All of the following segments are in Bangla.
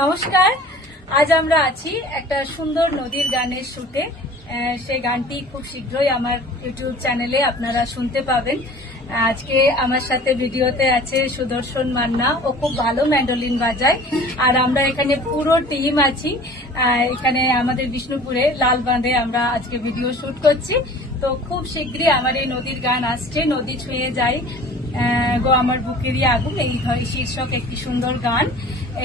নমস্কার, আজ আমরা আছি একটা সুন্দর নদীর গানের শুটে। সেই গানটি খুব শীঘ্রই আমার ইউটিউব চ্যানেলে আপনারা শুনতে পাবেন। আজকে আমার সাথে ভিডিওতে আছে সুদর্শন মান্না, ও খুব ভালো ম্যান্ডোলিন বাজায়। আর আমরা এখানে পুরো টিম আছি। এখানে আমাদের বিষ্ণুপুরে লালবাঁধে আমরা আজকে ভিডিও শুট করছি। তো খুব শীঘ্রই আমার এই নদীর গান আসছে, নদী ছুঁয়ে যায় গো আমার বুকেরই আগুন, এই শীর্ষক একটি সুন্দর গান।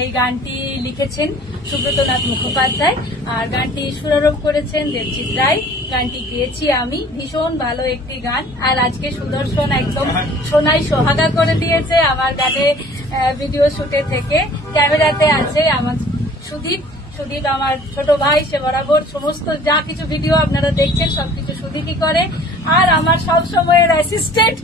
এই গানটি লিখেছেন সুব্রতনাথ মুখোপাধ্যায়, আর গানটি সুরারোপ করেছেন দেবজিৎ রায়। গানটি গেয়েছি আমি, ভীষণ ভালো একটি গান। আর আজকে সুদর্শন একদম সোনাই সোহাগা করে দিয়েছে আমার গানে। ভিডিও শুটে থেকে ক্যামেরাতে আছে আমার সুদীপ আমার ছোট ভাই, সে বরাবর সমস্ত যা কিছু ভিডিও আপনারা দেখছেন সবকিছু সুদীপই করে। আর আমার সব সময়ের অ্যাসিস্ট্যান্ট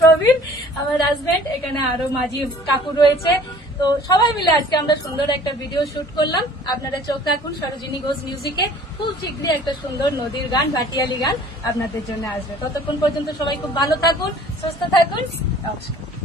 প্রবীণ, আমার হাজবেন্ড। এখানে আরো মাঝি কাকু রয়েছে। তো সবাই মিলে আজকে আমরা সুন্দর একটা ভিডিও শুট করলাম। আপনারা চোখ রাখুন সরোজিনী ঘোষ মিউজিকে। খুব শীঘ্রই একটা সুন্দর নদীর গান, ভাটিয়ালি গান আপনাদের জন্য আসবে। ততক্ষণ পর্যন্ত সবাই খুব ভালো থাকুন, সুস্থ থাকুন। নমস্কার।